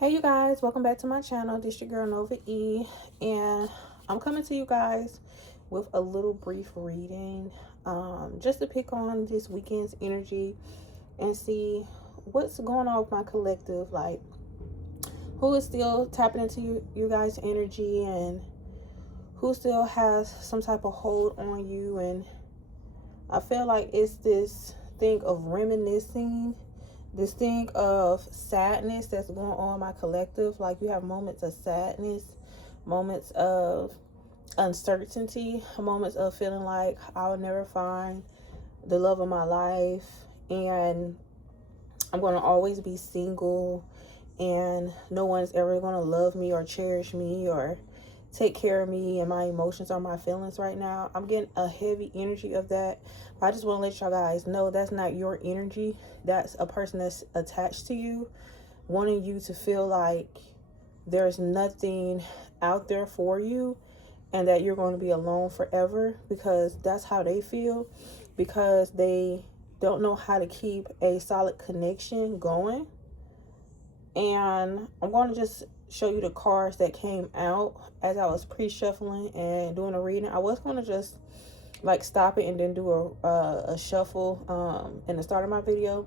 Hey you guys, welcome back to my channel. This your girl Nova.E, and I'm coming to you guys with a little brief reading, just to pick on this weekend's energy and see what's going on with my collective, like who is still tapping into you guys' energy and who still has some type of hold on you. And I feel like it's this thing of reminiscing, this thing of sadness that's going on in my collective. Like, you have moments of sadness, moments of uncertainty, moments of feeling like I'll never find the love of my life, and I'm going to always be single, and no one's ever going to love me or cherish me or take care of me and my emotions or my feelings right now. I'm getting a heavy energy of that. I just want to let y'all guys know that's not your energy. That's a person that's attached to you, wanting you to feel like there's nothing out there for you and that you're going to be alone forever, because that's how they feel, because they don't know how to keep a solid connection going. And I'm going to just show you the cards that came out as I was pre-shuffling and doing a reading. I was going to just like stop it and then do a shuffle in the start of my video,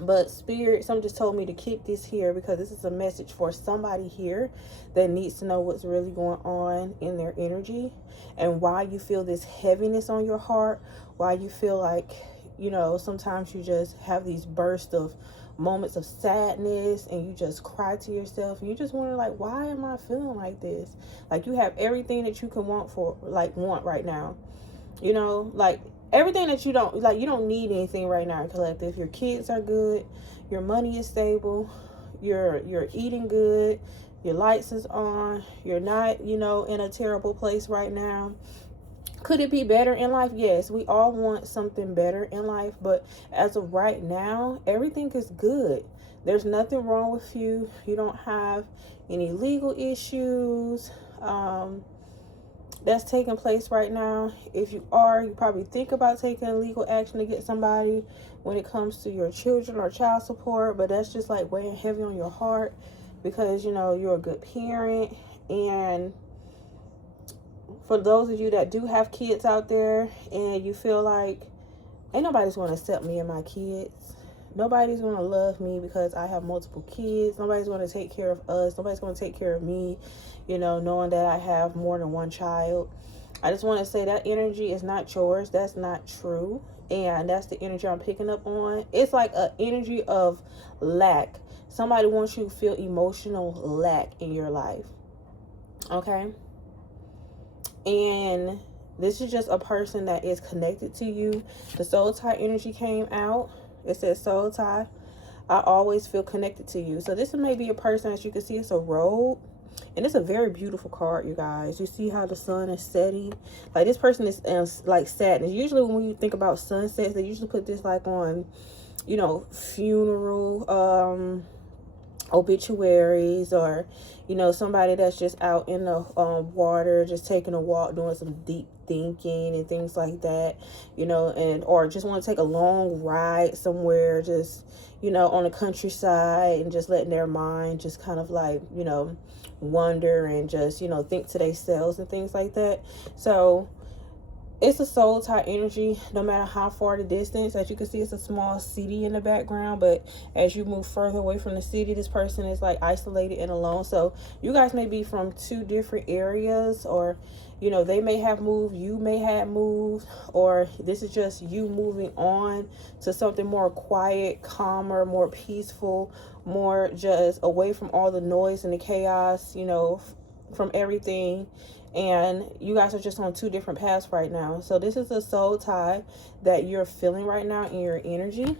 but spirit, something just told me to keep this here because this is a message for somebody here that needs to know what's really going on in their energy and why you feel this heaviness on your heart, why you feel like, you know, sometimes you just have these bursts of moments of sadness and you just cry to yourself and you just wonder, like, why am I feeling like this? Like, you have everything that you can want right now, you know, like everything that you don't like. You don't need anything right now in collective. Your kids are good, your money is stable, you're eating good, your lights is on, you're not, you know, in a terrible place right now. Could it be better in life? Yes, we all want something better in life, but as of right now, everything is good. There's nothing wrong with you. You don't have any legal issues that's taking place right now. If you are, you probably think about taking legal action to get somebody when it comes to your children or child support, but that's just like weighing heavy on your heart because, you know, you're a good parent. And for those of you that do have kids out there and you feel like ain't nobody's going to accept me and my kids, nobody's going to love me because I have multiple kids, nobody's going to take care of us, nobody's going to take care of me, you know, knowing that I have more than one child. I just want to say that energy is not yours. That's not true. And that's the energy I'm picking up on. It's like an energy of lack. Somebody wants you to feel emotional lack in your life. Okay? And this is just a person that is connected to you. The soul tie energy came out. It says soul tie. I always feel connected to you. So this may be a person, as you can see, it's a road. And it's a very beautiful card, you guys. You see how the sun is setting? Like, this person is like sadness. Usually when you think about sunsets, they usually put this like on, you know, funeral obituaries, or, you know, somebody that's just out in the water, just taking a walk, doing some deep thinking and things like that, you know, and or just want to take a long ride somewhere, just, you know, on the countryside, and just letting their mind just kind of like, you know, wonder and just, you know, think to themselves and things like that. So it's a soul tie energy, no matter how far the distance. As you can see, it's a small city in the background, but as you move further away from the city, this person is like isolated and alone. So you guys may be from two different areas, or, you know, they may have moved, you may have moved, or this is just you moving on to something more quiet, calmer, more peaceful, more just away from all the noise and the chaos, you know, from everything. And you guys are just on two different paths right now. So this is a soul tie that you're feeling right now in your energy,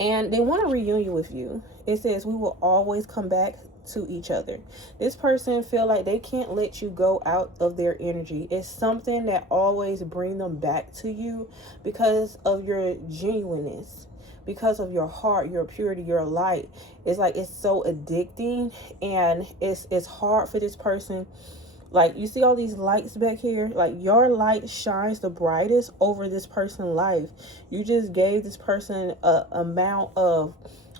and they want to reunion with you. It says we will always come back to each other. This person feel like they can't let you go out of their energy. It's something that always bring them back to you because of your genuineness, because of your heart, your purity, your light. It's like it's so addicting, and it's hard for this person. Like, you see all these lights back here? Like, your light shines the brightest over this person's life. You just gave this person a amount of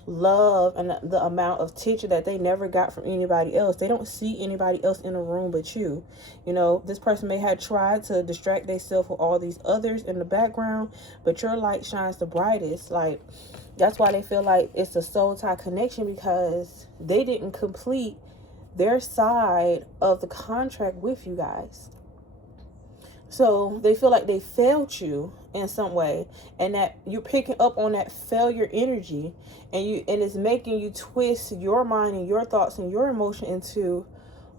love and the amount of attention that they never got from anybody else. They don't see anybody else in the room but you. You know, this person may have tried to distract themselves with all these others in the background, but your light shines the brightest. Like, that's why they feel like it's a soul tie connection, because they didn't complete their side of the contract with you guys. So they feel like they failed you in some way, and that you're picking up on that failure energy, and it's making you twist your mind and your thoughts and your emotion into,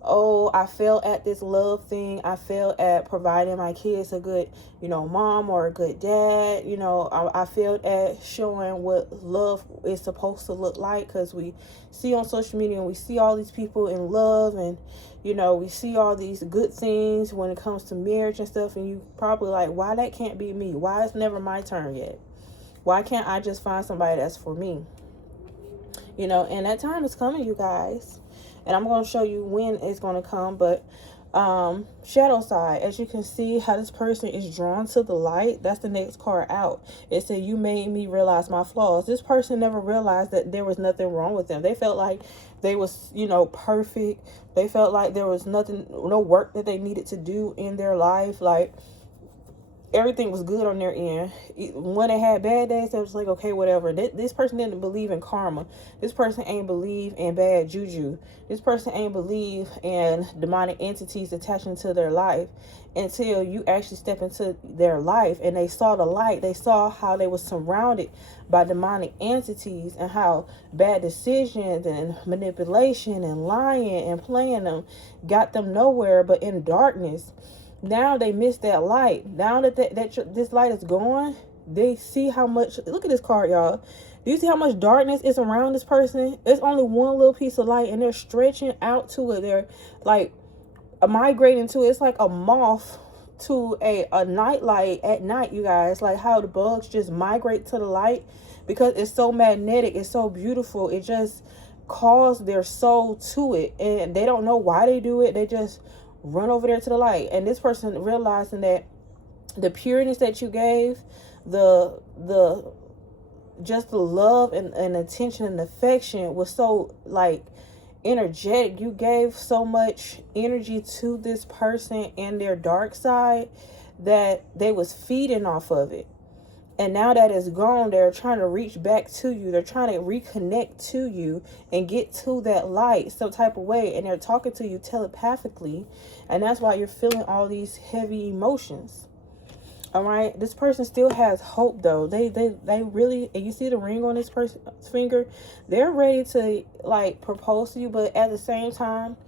oh, I failed at this love thing. I failed at providing my kids a good, mom or a good dad. I failed at showing what love is supposed to look like, because we see on social media and we see all these people in love, and we see all these good things when it comes to marriage and stuff, and you probably like, why that can't be me? Why it's never my turn yet? Why can't I just find somebody that's for me? And that time is coming, you guys. And I'm going to show you when it's going to come. But shadow side, as you can see how this person is drawn to the light, that's the next card out. It said, you made me realize my flaws. This person never realized that there was nothing wrong with them. They felt like they was, perfect. They felt like there was no work that they needed to do in their life. Like, everything was good on their end. When they had bad days, they was like, okay, whatever. This person didn't believe in karma. This person ain't believe in bad juju. This person ain't believe in demonic entities attaching to their life, until you actually step into their life and they saw the light. They saw how they were surrounded by demonic entities, and how bad decisions and manipulation and lying and playing them got them nowhere but in darkness. Now they miss that light. Now that this light is gone, they see how much. Look at this card, y'all. Do you see how much darkness is around this person? It's only one little piece of light, and they're stretching out to it. They're like migrating to it. It's like a moth to a night light at night, you guys. Like how the bugs just migrate to the light, because it's so magnetic. It's so beautiful. It just calls their soul to it, and they don't know why they do it. They just run over there to the light. And this person realizing that the pureness that you gave, the just the love and attention and affection was so like energetic. You gave so much energy to this person and their dark side that they was feeding off of it. And now that it's gone, they're trying to reach back to you. They're trying to reconnect to you and get to that light some type of way. And they're talking to you telepathically. And that's why you're feeling all these heavy emotions. All right. This person still has hope, though. They really, and you see the ring on this person's finger. They're ready to like propose to you. But at the same time,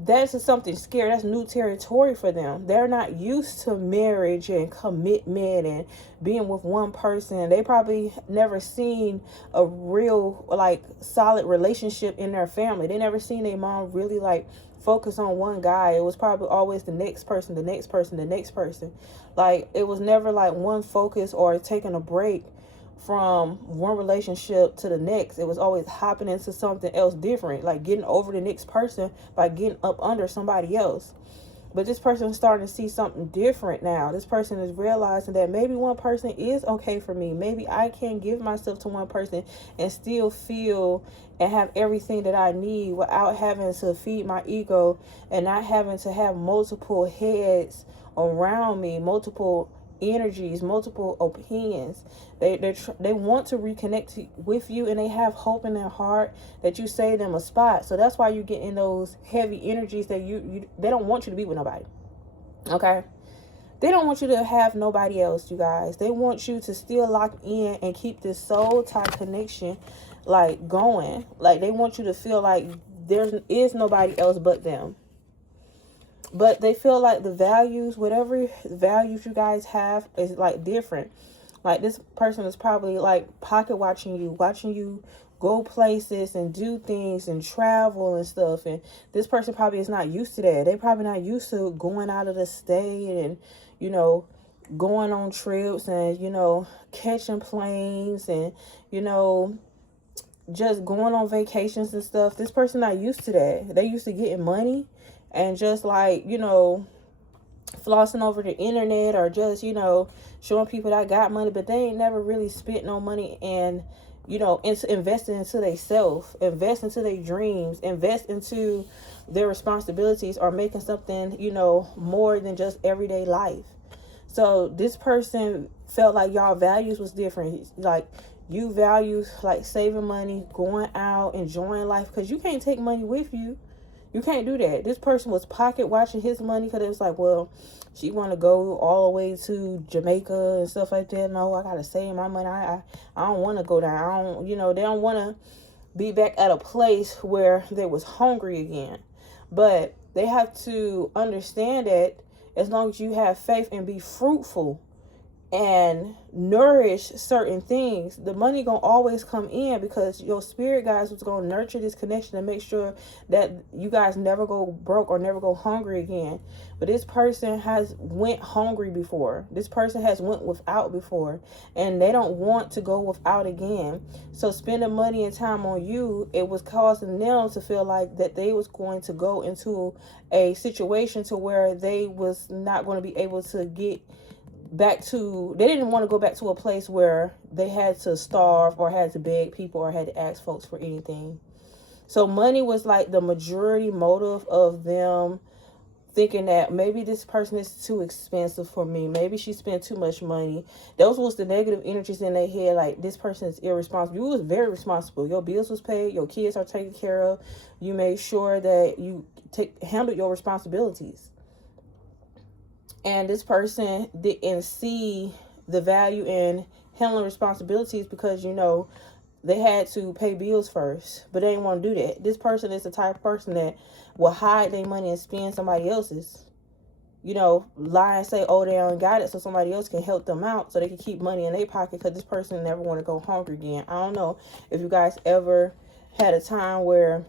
that's just something scary. That's new territory for them. They're not used to marriage and commitment and being with one person. They probably never seen a real like solid relationship in their family. They never seen their mom really like focus on one guy. It was probably always the next person, the next person, the next person. Like, it was never like one focus or taking a break from one relationship to the next. It was always hopping into something else different, like getting over the next person by getting up under somebody else. But this person is starting to see something different now. This person is realizing that maybe one person is okay for me. Maybe I can give myself to one person and still feel and have everything that I need without having to feed my ego and not having to have multiple heads around me, multiple energies, multiple opinions. They want to reconnect with you, and they have hope in their heart that you save them a spot. So that's why you get in those heavy energies that they don't want you to be with nobody. Okay? They don't want you to have nobody else, you guys. They want you to still lock in and keep this soul tie connection like going. Like, they want you to feel like there is nobody else but them. But they feel like the values, whatever values you guys have, is like different. Like, this person is probably like pocket watching you go places and do things and travel and stuff. And this person probably is not used to that. They probably not used to going out of the state and, going on trips and, catching planes and, just going on vacations and stuff. This person not used to that. They used to getting money and just like, flossing over the internet or just, showing people that got money, but they ain't never really spent no money and into investing into themselves, invest into their dreams, invest into their responsibilities, or making something, more than just everyday life. So this person felt like y'all values was different. Like, you value like saving money, going out, enjoying life, because you can't take money with you. You can't do that. This person was pocket watching his money because it was like, well, she want to go all the way to Jamaica and stuff like that. No, I gotta save my money. I don't want to go down. I don't, they don't want to be back at a place where they was hungry again. But they have to understand that as long as you have faith and be fruitful and nourish certain things, the money gonna always come in, because your spirit guys was gonna nurture this connection and make sure that you guys never go broke or never go hungry again. But this person has went hungry before. This person has went without before, and they don't want to go without again. So spending money and time on you, it was causing them to feel like that they was going to go into a situation to where they was not going to be able to get back to, they didn't want to go back to a place where they had to starve or had to beg people or had to ask folks for anything. So money was like the majority motive of them thinking that maybe this person is too expensive for me. Maybe she spent too much money. Those was the negative energies in their head. Like, this person is irresponsible. You was very responsible. Your bills was paid. Your kids are taken care of. You made sure that you handled your responsibilities. And this person didn't see the value in handling responsibilities because, they had to pay bills first. But they didn't want to do that. This person is the type of person that will hide their money and spend somebody else's. Lie and say, oh, they don't got it, so somebody else can help them out so they can keep money in their pocket, because this person never want to go hungry again. I don't know if you guys ever had a time where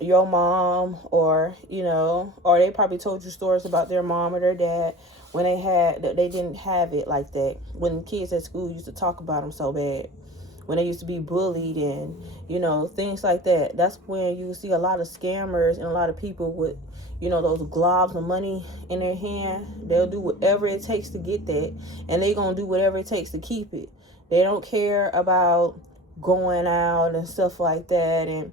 your mom or they probably told you stories about their mom or their dad when they didn't have it like that, when kids at school used to talk about them so bad, when they used to be bullied and things like that. That's when you see a lot of scammers and a lot of people with those globs of money in their hand. They'll do whatever it takes to get that, and they gonna do whatever it takes to keep it. They don't care about going out and stuff like that, and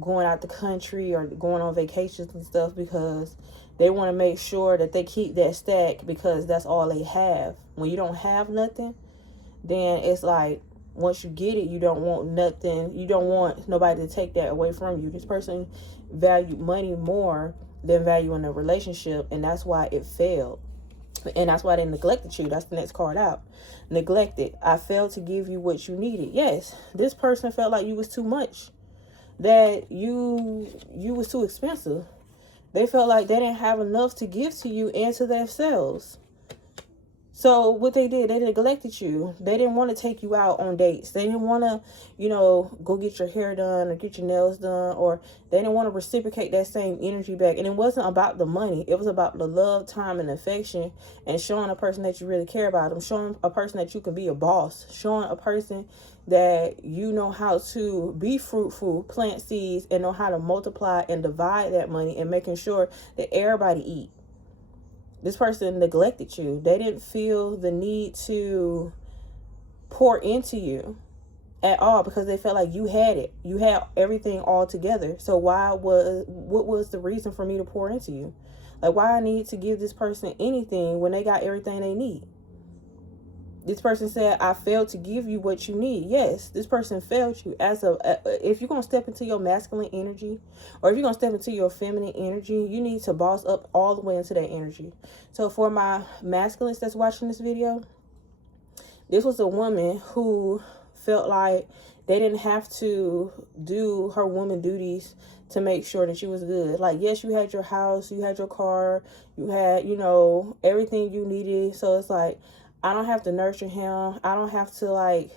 going out the country or going on vacations and stuff, because they want to make sure that they keep that stack, because that's all they have. When you don't have nothing, then it's like, once you get it, you don't want nothing. You don't want nobody to take that away from you. This person valued money more than valuing a relationship, and that's why it failed. And that's why they neglected you. That's the next card out. Neglected. I failed to give you what you needed. Yes, this person felt like you was too much, that you was too expensive. They felt like they didn't have enough to give to you and to themselves. So what they did, they neglected you. They didn't want to take you out on dates. They didn't want to, go get your hair done or get your nails done, or they didn't want to reciprocate that same energy back. And it wasn't about the money. It was about the love, time, and affection, and showing a person that you really care about them, showing a person that you can be a boss, showing a person that you know how to be fruitful, plant seeds, and know how to multiply and divide that money, and making sure that everybody eat. This person neglected you. They didn't feel the need to pour into you at all, because they felt like you had it. You had everything all together. So what was the reason for me to pour into you? Like, why I need to give this person anything when they got everything they need? This person said, I failed to give you what you need. Yes, this person failed you. If you're going to step into your masculine energy, or if you're going to step into your feminine energy, you need to boss up all the way into that energy. So for my masculines that's watching this video, this was a woman who felt like they didn't have to do her woman duties to make sure that she was good. Like, yes, you had your house, you had your car, you had, everything you needed. So it's like, I don't have to nurture him. I don't have to like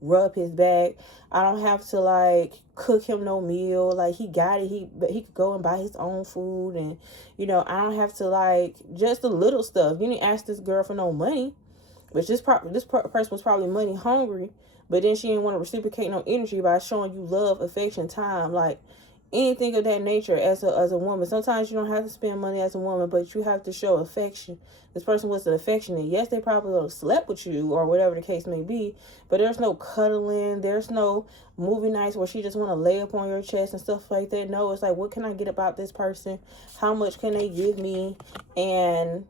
rub his back. I don't have to like cook him no meal. Like, he got it. He could go and buy his own food, and I don't have to like just the little stuff. You didn't ask this girl for no money, but this person was probably money hungry. But then she didn't want to reciprocate no energy by showing you love, affection, time. Like, anything of that nature as a woman. Sometimes you don't have to spend money as a woman, but you have to show affection. This person wasn't affectionate. Yes, they probably slept with you or whatever the case may be, but there's no cuddling. There's no movie nights where she just want to lay up on your chest and stuff like that. No, it's like, what can I get about this person? How much can they give me? And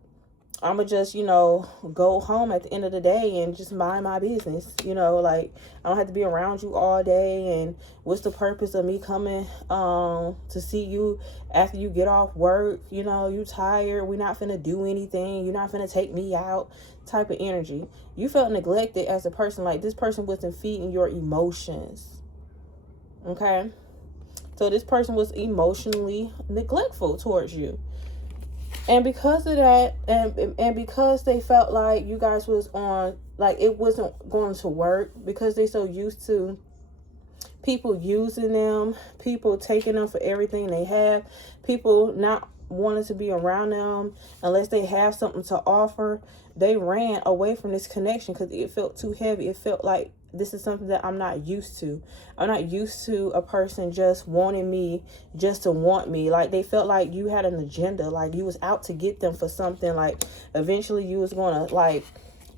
I'm going to just, go home at the end of the day and just mind my business. Like, I don't have to be around you all day. And what's the purpose of me coming to see you after you get off work? You tired. We're not finna do anything. You're not finna take me out type of energy. You felt neglected as a person. Like, this person wasn't feeding your emotions. Okay? So this person was emotionally neglectful towards you. And because of that, and because they felt like you guys was on, like, it wasn't going to work, because they so used to people using them, people taking them for everything they have, people not wanting to be around them unless they have something to offer, they ran away from this connection because it felt too heavy. It felt like, this is something that I'm not used to. I'm not used to a person just wanting me just to want me. Like, they felt like you had an agenda, like you was out to get them for something. Like, eventually you was going to, like,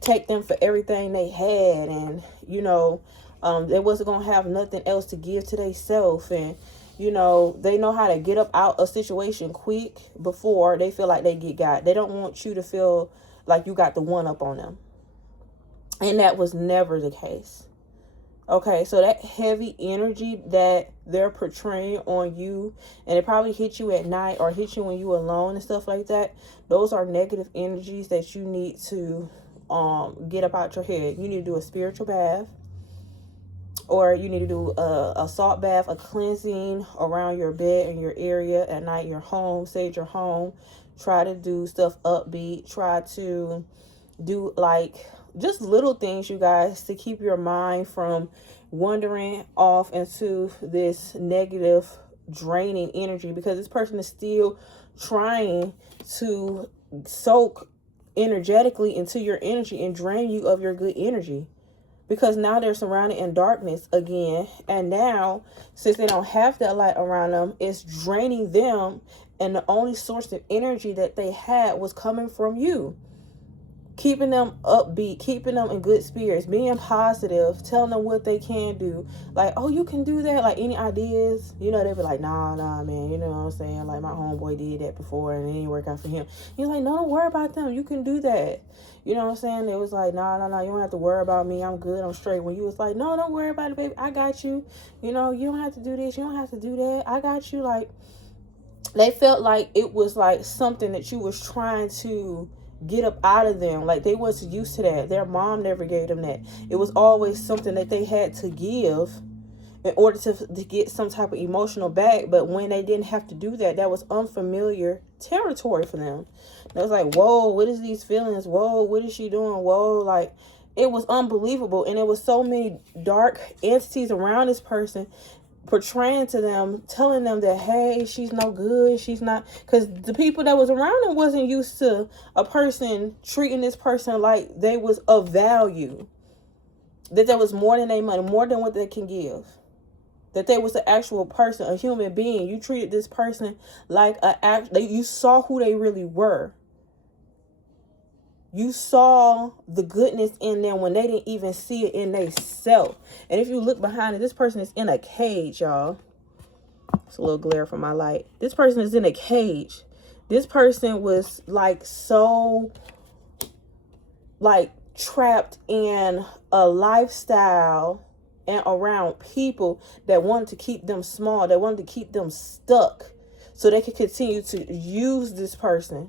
take them for everything they had. And, they wasn't going to have nothing else to give to themselves. And, they know how to get up out a situation quick before they feel like they get got. They don't want you to feel like you got the one up on them. And that was never the case. Okay, so that heavy energy that they're portraying on you, and it probably hit you at night or hit you when you alone and stuff like that, those are negative energies that you need to get up out your head. You need to do a spiritual bath, or you need to do a salt bath, a cleansing around your bed and your area at night, your home, sage your home. Try to do stuff upbeat. Try to do, like, just little things, you guys, to keep your mind from wandering off into this negative, draining energy, because this person is still trying to soak energetically into your energy and drain you of your good energy, because now they're surrounded in darkness again. And now, since they don't have that light around them, it's draining them, and the only source of energy that they had was coming from you. Keeping them upbeat, keeping them in good spirits, being positive, telling them what they can do. Like, oh, you can do that. Like, any ideas? They'd be like, nah, man. You know what I'm saying? Like, my homeboy did that before and it didn't work out for him. He's like, no, don't worry about them. You can do that. You know what I'm saying? They was like, nah, you don't have to worry about me. I'm good. I'm straight. When you was like, no, don't worry about it, baby. I got you. You don't have to do this. You don't have to do that. I got you. Like, they felt like it was like something that you was trying to get up out of them. Like, they wasn't used to that. Their mom never gave them that. It was always something that they had to give in order to get some type of emotional back. But when they didn't have to do that, that was unfamiliar territory for them. It was like, whoa, what is these feelings? Whoa, what is she doing? Whoa, like, it was unbelievable. And it was so many dark entities around this person portraying to them, telling them that, hey, she's no good, she's not, because the people that was around them wasn't used to a person treating this person like they was of value, that there was more than their money, more than what they can give, that they was an actual person, a human being. You treated this person like you saw who they really were. You saw the goodness in them when they didn't even see it in themselves. And if you look behind it, this person is in a cage, y'all. It's a little glare from my light. This person is in a cage. This person was like so, like, trapped in a lifestyle and around people that wanted to keep them small, that wanted to keep them stuck so they could continue to use this person.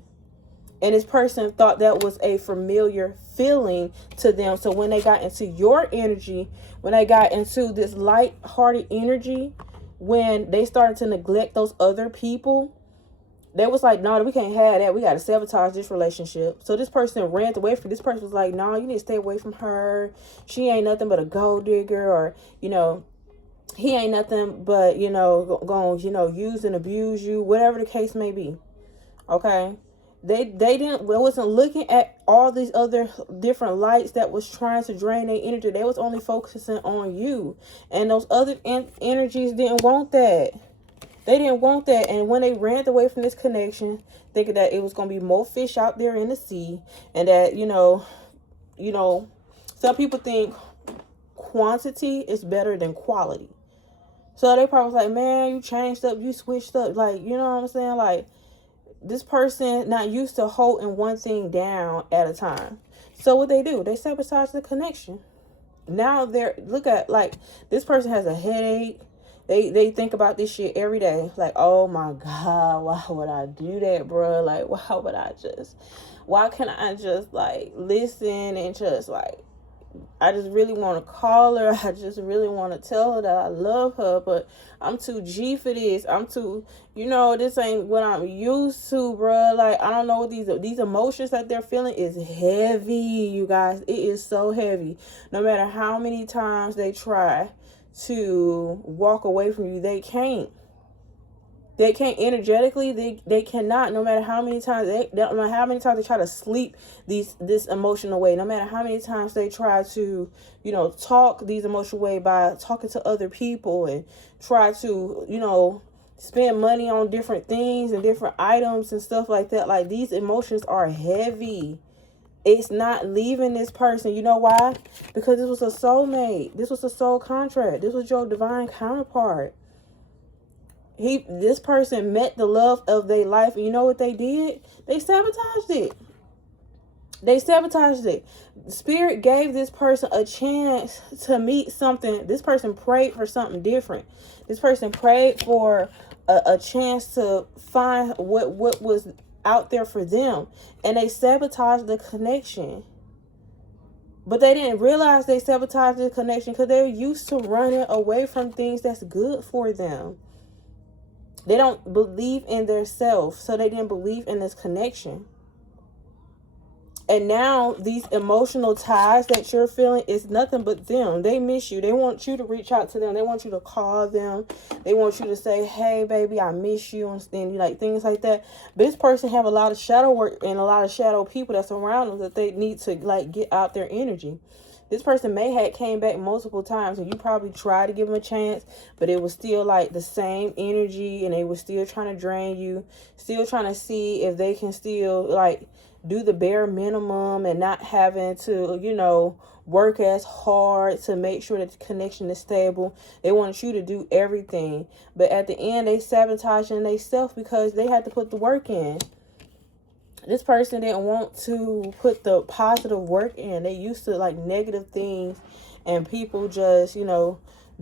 And this person thought that was a familiar feeling to them. So when they got into your energy, when they got into this light-hearted energy, when they started to neglect those other people, they was like, no, we can't have that. We got to sabotage this relationship. So this person ran away from this person. Was like, no, you need to stay away from her. She ain't nothing but a gold digger, or, he ain't nothing but, going, use and abuse you, whatever the case may be. Okay. They wasn't looking at all these other different lights that was trying to drain their energy. They was only focusing on you. And those other energies didn't want that. They didn't want that. And when they ran away from this connection, thinking that it was going to be more fish out there in the sea, and that, some people think quantity is better than quality. So they probably was like, man, you changed up, you switched up. Like, you know what I'm saying? Like, this person not used to holding one thing down at a time. So what they do, they sabotage the connection. Now look at, like, this person has a headache. They think about this shit every day. Like, oh my God, why would I do that, bro? Like, why can't I just, like, listen and just, like, I just really want to call her. I just really want to tell her that I love her, but I'm too G for this. I'm too, this ain't what I'm used to, bro. Like, I don't know what these emotions that they're feeling is heavy, you guys. It is so heavy. No matter how many times they try to walk away from you, they can't. They can't energetically. They cannot. No matter how many times no matter how many times they try to sleep this emotion away. No matter how many times they try to, talk these emotions away by talking to other people and try to, spend money on different things and different items and stuff like that. Like, these emotions are heavy. It's not leaving this person. You know why? Because this was a soulmate. This was a soul contract. This was your divine counterpart. This person met the love of their life, and you know what they did? They sabotaged it. Spirit gave this person a chance to meet something. This person prayed for something different. This person prayed for a chance to find what was out there for them, and they sabotaged the connection. But they didn't realize they sabotaged the connection because they're used to running away from things that's good for them. They don't believe in their self, so they didn't believe in this connection. And now these emotional ties that you're feeling is nothing but them. They miss you. They want you to reach out to them. They want you to call them. They want you to say, hey, baby, I miss you, and like things like that. But this person have a lot of shadow work and a lot of shadow people that's around them that they need to, like, get out their energy. This person may have came back multiple times, and you probably tried to give them a chance, but it was still like the same energy, and they were still trying to drain you, still trying to see if they can still, like, do the bare minimum and not having to, work as hard to make sure that the connection is stable. They want you to do everything. But at the end, they sabotaging themselves because they had to put the work in. This person didn't want to put the positive work in. They used to, like, negative things and people just,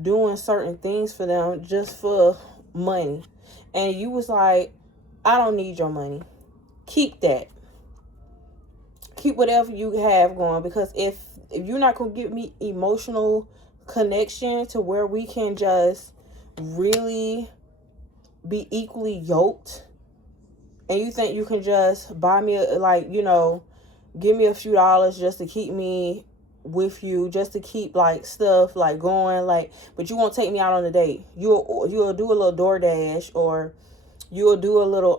doing certain things for them just for money. And you was like, I don't need your money. Keep that. Keep whatever you have going, because if you're not going to give me emotional connection to where we can just really be equally yoked, and you think you can just buy me give me a few dollars just to keep me with you, just to keep, like, stuff, like, going, like, but you won't take me out on a date. You'll do a little DoorDash, or you'll do a little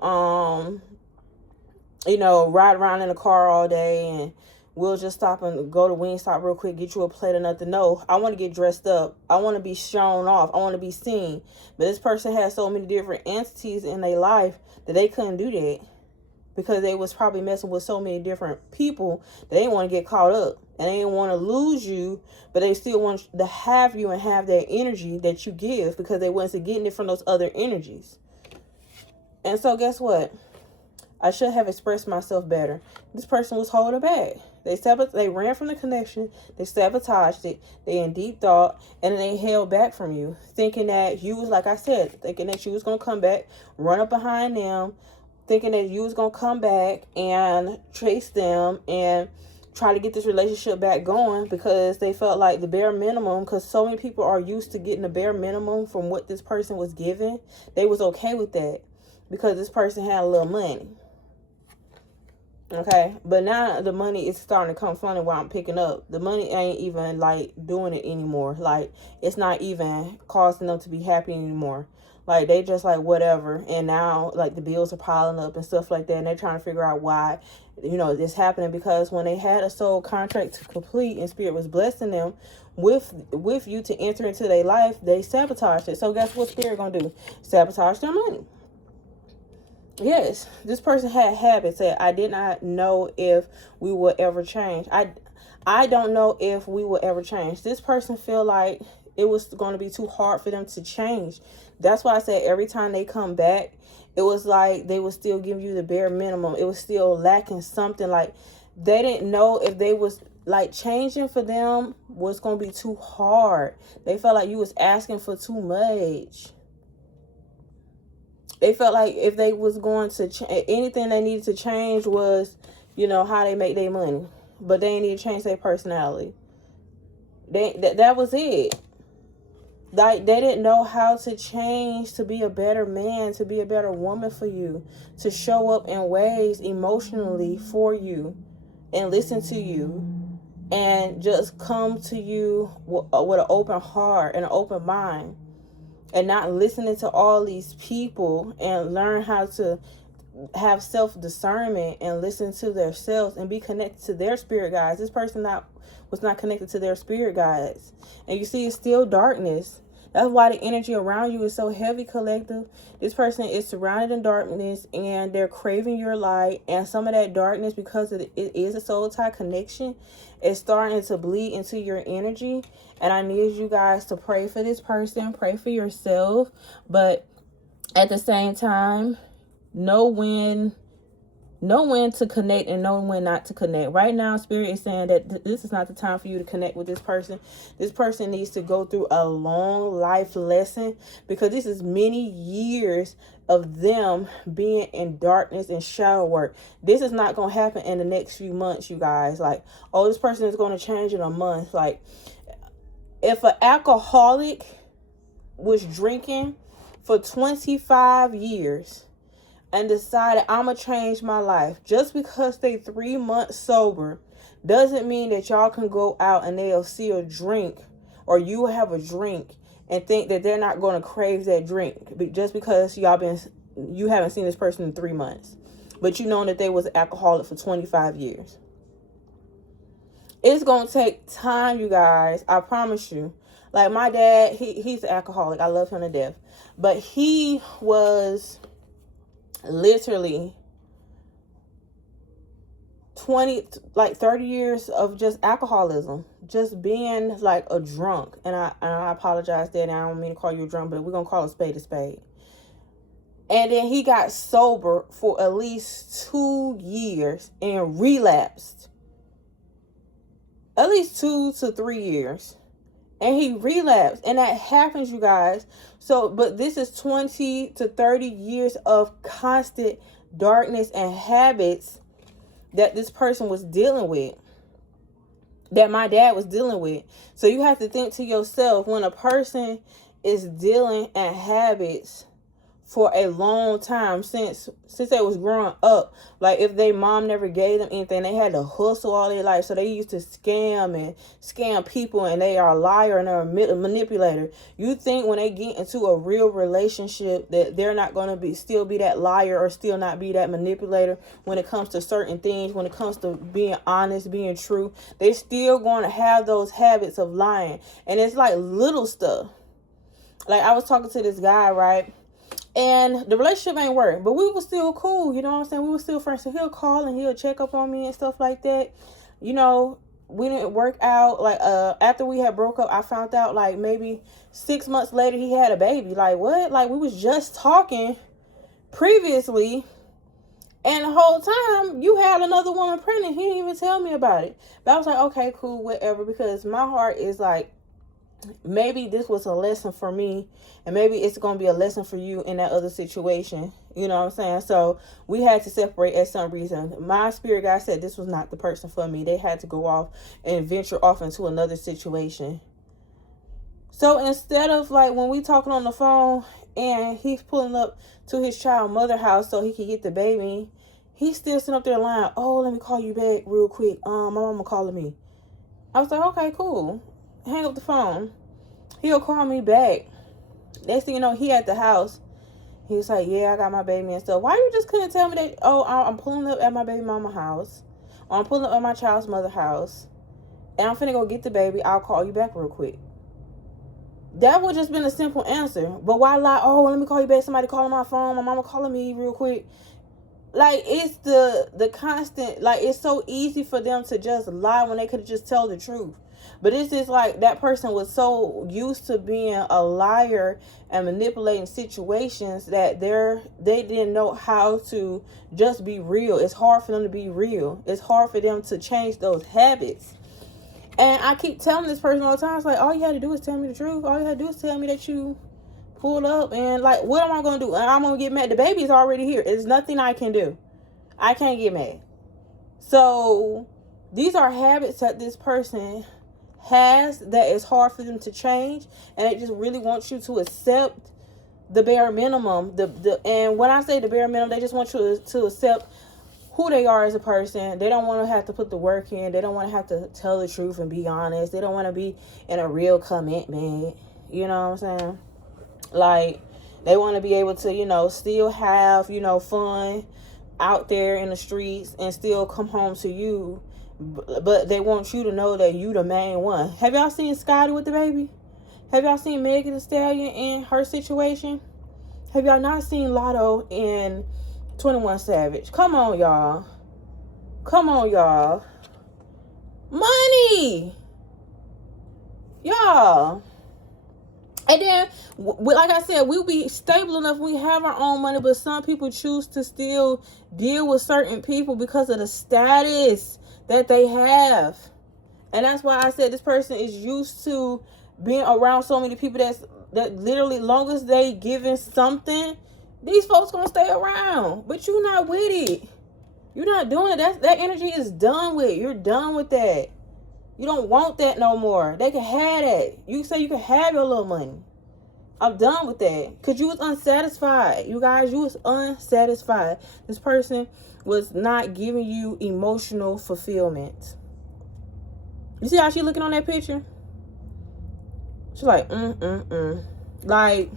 ride around in the car all day, and we'll just stop and go to Wingstop real quick, get you a plate of nothing. No, I want to get dressed up. I want to be shown off. I want to be seen. But this person has so many different entities in their life that they couldn't do that, because they was probably messing with so many different people that they didn't want to get caught up, and they didn't want to lose you, but they still want to have you and have that energy that you give, because they wasn't getting it from those other energies. And so guess what? I should have expressed myself better. This person was holding back. They ran from the connection. They sabotaged it. They in deep thought, and then they held back from you, thinking that you was, like I said, thinking that you was going to come back, run up behind them, thinking that you was going to come back and chase them and try to get this relationship back going, because they felt like the bare minimum, because so many people are used to getting the bare minimum from what this person was given. They was okay with that because this person had a little money. Okay, but now the money is starting to come from where I'm picking up. The money ain't even like doing it anymore. Like, it's not even causing them to be happy anymore. Like, they just like whatever. And now like the bills are piling up and stuff like that. And they're trying to figure out why, this happening, because when they had a soul contract to complete and Spirit was blessing them with you to enter into their life, they sabotaged it. So guess what Spirit gonna do? Sabotage their money. Yes, this person had habits that I did not know if we would ever change. I don't know if we will ever change. This person feel like it was going to be too hard for them to change. That's why I said every time they come back, it was like they would still give you the bare minimum. It was still lacking something. Like, they didn't know if they was like changing for them was going to be too hard. They felt like you was asking for too much. They felt like if they was going to anything they needed to change was, how they make their money, but they need to change their personality. That was it. Like, they didn't know how to change to be a better man, to be a better woman for you, to show up in ways emotionally for you, and listen to you, and just come to you with an open heart and an open mind. And not listening to all these people, and learn how to have self-discernment and listen to themselves and be connected to their spirit guides. This person was not connected to their spirit guides. And you see, it's still darkness. That's why the energy around you is so heavy, collective. This person is surrounded in darkness, and they're craving your light. And some of that darkness, because it is a soul tie connection, is starting to bleed into your energy. And I need you guys to pray for this person, pray for yourself, but at the same time, know when to connect and know when not to connect. Right now, Spirit is saying that this is not the time for you to connect with this person. This person needs to go through a long life lesson, because this is many years of them being in darkness and shadow work. This is not going to happen in the next few months, you guys. Like, oh, this person is going to change in a month. Like, if an alcoholic was drinking for 25 years and decided, I'm going to change my life, just because they 3 months sober doesn't mean that y'all can go out and they'll see a drink, or you have a drink, and think that they're not going to crave that drink just because you haven't seen this person in 3 months, but you know that they was an alcoholic for 25 years. It's going to take time, you guys. I promise you. Like, my dad, he's an alcoholic. I love him to death. But he was literally 30 years of just alcoholism. Just being like a drunk. And I apologize that I don't mean to call you a drunk, but we're going to call a spade a spade. And then he got sober for at least 2 years and relapsed. At least 2 to 3 years. And he relapsed. And that happens, you guys. So, but this is 20 to 30 years of constant darkness and habits that this person was dealing with. That my dad was dealing with. So you have to think to yourself, when a person is dealing in habits for a long time, since they was growing up, like, if their mom never gave them anything, they had to hustle all their life. So they used to scam people, and they are a liar and they're a manipulator. You think when they get into a real relationship that they're not going to still be that liar, or still not be that manipulator when it comes to certain things, when it comes to being honest, being true. They're still going to have those habits of lying. And it's like little stuff. Like, I was talking to this guy, right? And the relationship ain't work, but we were still cool. You know what I'm saying? We were still friends. So he'll call and he'll check up on me and stuff like that. We didn't work out. Like, after we had broke up, I found out like maybe 6 months later he had a baby. Like, what? Like, we was just talking previously, and the whole time you had another woman pregnant. He didn't even tell me about it. But I was like, okay, cool, whatever. Because my heart is like, maybe this was a lesson for me, and maybe it's going to be a lesson for you in that other situation. You know what I'm saying? So we had to separate at some reason. My spirit guide said this was not the person for me. They had to go off and venture off into another situation. So instead of, like, when we talking on the phone and he's pulling up to his child mother house so he could get the baby, He's still sitting up there lying. Oh, let me call you back real quick. My mama calling me. I was like, okay, cool. Hang up the phone. He'll call me back. Next thing you know, he at the house. He was like, yeah, I got my baby and stuff. Why you just couldn't tell me that? Oh, I'm pulling up at my baby mama house. Or I'm pulling up at my child's mother house. And I'm finna go get the baby. I'll call you back real quick. That would just been a simple answer. But why lie? Oh, let me call you back. Somebody calling my phone. My mama calling me real quick. Like, it's the constant, like, it's so easy for them to just lie when they could just tell the truth. But it's just like that person was so used to being a liar and manipulating situations that they didn't know how to just be real. It's hard for them to be real. It's hard for them to change those habits. And I keep telling this person all the time, it's like, all you had to do is tell me the truth. All you had to do is tell me that you pulled up. And like, what am I going to do? I'm going to get mad. The baby's already here. There's nothing I can do. I can't get mad. So these are habits that this person has that is hard for them to change, and they just really want you to accept the bare minimum. And when I say the bare minimum, they just want you to accept who they are as a person. They don't want to have to put the work in. They don't want to have to tell the truth and be honest. They don't want to be in a real commitment. You know what I'm saying? Like, they want to be able to, still have, fun out there in the streets and still come home to you. But they want you to know that you the main one. Have y'all seen Scotty with the baby? Have y'all seen Megan Thee Stallion in her situation? Have y'all not seen Lotto in 21 Savage? Come on, y'all. Come on, y'all. Money! Y'all. And then, like I said, we'll be stable enough. We have our own money, but some people choose to still deal with certain people because of the status that they have. And that's why I said this person is used to being around so many people that literally, long as they giving something, these folks gonna stay around. But you're not with it. You're not doing it. That energy is done with. You're done with that. You don't want that no more. They can have that. You say you can have your little money. I'm done with that. Because you was unsatisfied. You guys, you was unsatisfied. This person was not giving you emotional fulfillment. You see how she looking on that picture? She's like, Like,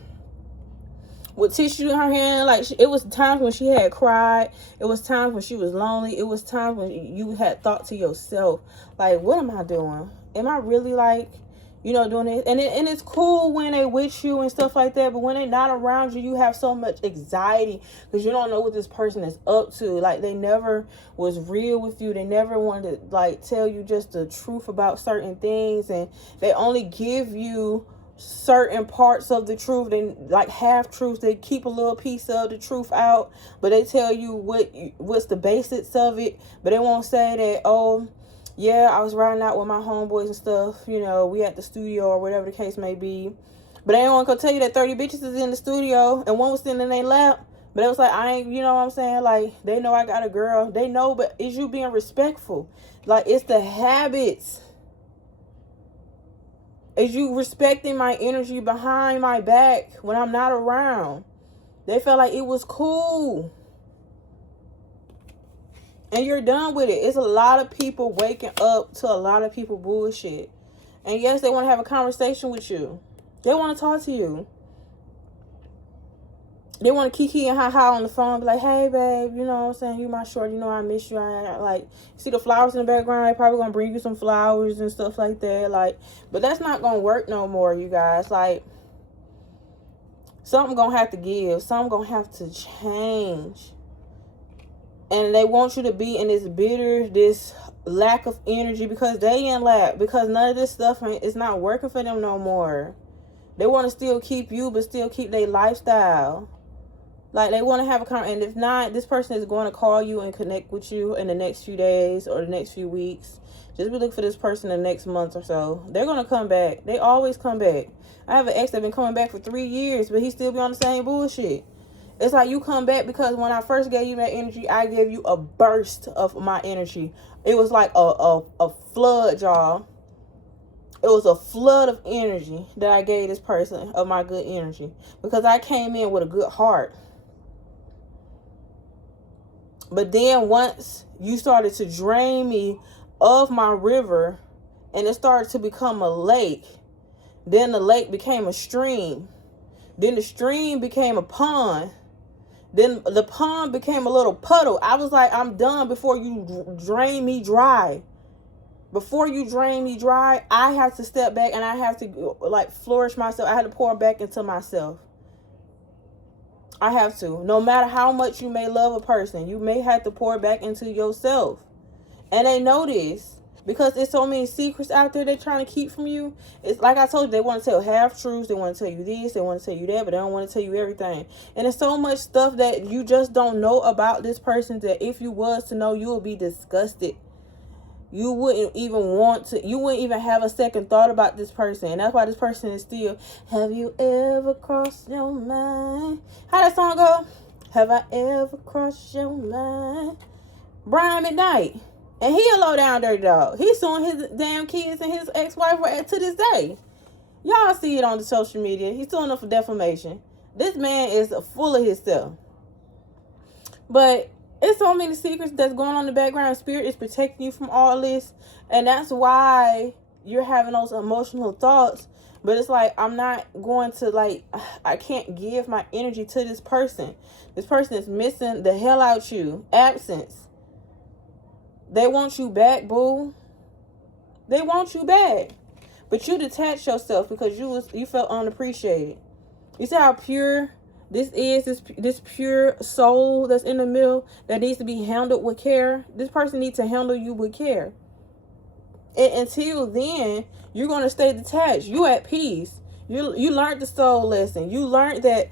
with tissue in her hand, like, it was times when she had cried. It was times when she was lonely. It was times when you had thought to yourself, like, what am I doing? Am I really, like, doing it? And it's cool when they with you and stuff like that, but when they're not around you, you have so much anxiety because you don't know what this person is up to. Like, they never was real with you. They never wanted to, like, tell you just the truth about certain things, and they only give you certain parts of the truth. They like half truths. They keep a little piece of the truth out, but they tell you what's the basics of it. But they won't say that, oh yeah, I was riding out with my homeboys and stuff, we at the studio or whatever the case may be. But they ain't want to tell you that 30 bitches is in the studio and one was sitting in their lap. But it was like, I ain't, you know what I'm saying? Like, they know I got a girl. They know, but is you being respectful? Like, it's the habits. Is you respecting my energy behind my back when I'm not around? They felt like it was cool. And you're done with it. It's a lot of people waking up to a lot of people bullshit. And yes, they want to have a conversation with you. They want to talk to you. They want to kiki and ha on the phone. Be like, hey, babe, you know what I'm saying? You my short. I miss you. I like, see the flowers in the background? They probably going to bring you some flowers and stuff like that. Like, but that's not going to work no more, you guys. Like, something going to have to give. Something going to have to change. And they want you to be in this bitter, this lack of energy because they in lack. Because none of this stuff is not working for them no more. They want to still keep you, but still keep their lifestyle. Like, they want to have a conversation. And if not, this person is going to call you and connect with you in the next few days or the next few weeks. Just be looking for this person the next month or so. They're going to come back. They always come back. I have an ex that's been coming back for 3 years, but he still be on the same bullshit. It's like you come back because when I first gave you that energy, I gave you a burst of my energy. It was like a flood, y'all. It was a flood of energy that I gave this person, of my good energy. Because I came in with a good heart. But then once you started to drain me of my river and it started to become a lake, then the lake became a stream. Then the stream became a pond. Then the pond became a little puddle. I was like, I'm done before you drain me dry. Before you drain me dry, I have to step back and I have to like flourish myself. I had to pour back into myself. I have to. No matter how much you may love a person, you may have to pour back into yourself. And they know this because there's so many secrets out there they're trying to keep from you. It's like I told you, they want to tell half truths. They want to tell you this, they want to tell you that, but they don't want to tell you everything. And there's so much stuff that you just don't know about this person that if you was to know, you would be disgusted. You wouldn't even want to, you wouldn't even have a second thought about this person. And that's why this person is still, have you ever crossed your mind? How that song go? Have I ever crossed your mind? Brian McKnight. And he a low down dirty dog. He's suing his damn kids and his ex-wife to this day. Y'all see it on the social media. He's suing them for defamation. This man is full of himself. But it's so many secrets that's going on in the background. Spirit is protecting you from all this. And that's why you're having those emotional thoughts. But it's like, I'm not going to, like, I can't give my energy to this person. This person is missing the hell out you. Absence. They want you back, boo. They want you back. But you detached yourself because you felt unappreciated. You see how pure this is, this pure soul that's in the middle that needs to be handled with care. This person needs to handle you with care. And until then, you're going to stay detached. You at peace. You learned the soul lesson. You learned that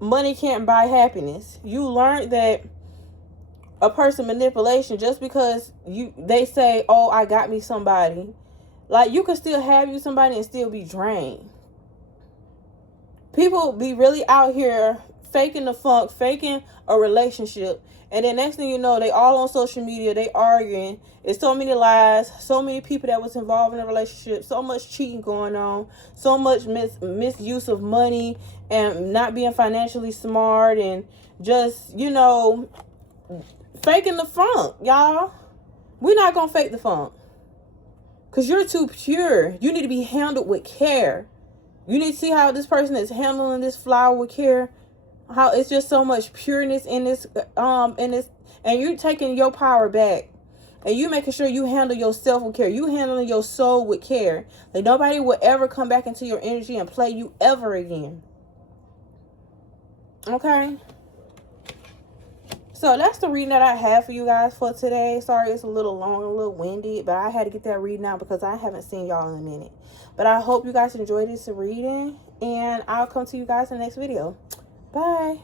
money can't buy happiness. You learned that a person manipulation just because they say, oh, I got me somebody. Like, you can still have you somebody and still be drained. People be really out here faking the funk, faking a relationship. And then next thing you know, they all on social media, they arguing. It's so many lies, so many people that was involved in a relationship, so much cheating going on, so much misuse of money and not being financially smart and just, faking the funk, y'all. We're not going to fake the funk. Because you're too pure. You need to be handled with care. You need to see how this person is handling this flower with care. How it's just so much pureness in this, and you're taking your power back. And you making sure you handle yourself with care. You handling your soul with care. Like nobody will ever come back into your energy and play you ever again. Okay? So that's the reading that I have for you guys for today. Sorry it's a little long, a little windy, but I had to get that reading out because I haven't seen y'all in a minute. But I hope you guys enjoyed this reading, and I'll come to you guys in the next video. Bye.